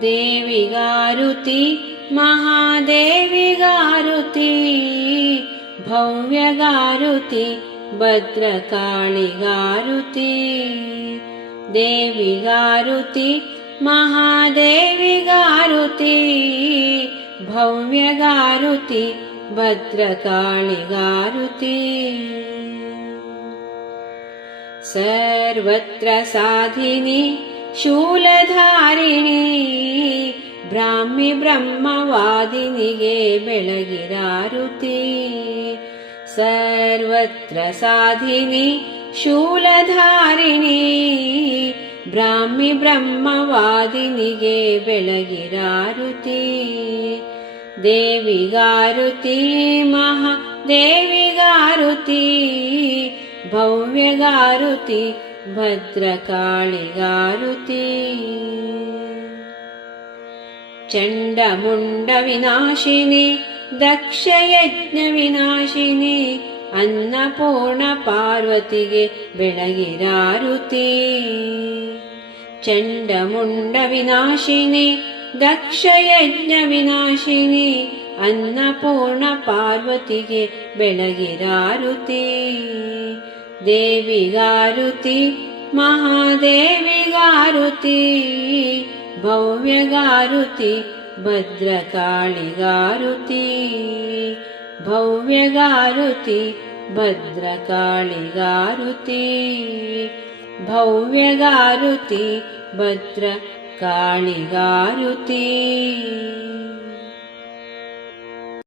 देवि गारुति महादेवि गारुति भव्य गारुति भद्रकाळि गारुति देवि गारुति महादेवि गारुति भव्य गारुति भद्रकाळि गारुति सर्वत्र साधिनि ಶೂಲಧಾರಿಣಿ ಬ್ರಾಹ್ಮಿ ಬ್ರಹ್ಮವಾದಿನಿಗೆ ಬೆಳಗಿರಾರುತಿ ಸರ್ವತ್ರ ಸಾಧಿನಿ ಶೂಲಧಾರಿಣಿ ಬ್ರಾಹ್ಮಿ ಬ್ರಹ್ಮವಾದಿನಿಗೆ ಬೆಳಗಿರಾರುತಿ ದೇವಿಗಾರುತಿ ಮಹಾ ದೇವಿಗಾರುತಿ ಭವ್ಯಗಾರುತಿ ಭದ್ರಕಾಳಿಗಾರುತಿ. ಚಂಡಮುಂಡ ವಿನಾಶಿನಿ ದಕ್ಷಯಜ್ಞ ವಿನಾಶಿನಿ ಅನ್ನಪೂರ್ಣ ಪಾರ್ವತಿಗೆ ಬೆಳಗಿರಾರುತಿ. ಚಂಡಮುಂಡ ವಿನಾಶಿನಿ ದಕ್ಷಯಜ್ಞ ವಿನಾಶಿನಿ ಅನ್ನಪೂರ್ಣ ಪಾರ್ವತಿಗೆ ಬೆಳಗಿರಾರುತೀ. गारुति भव्य गारुति भद्रकाळि गारुति भव्य गारुति भद्रकाळि गारुति भव्य गारुति भद्रकाळि गारुति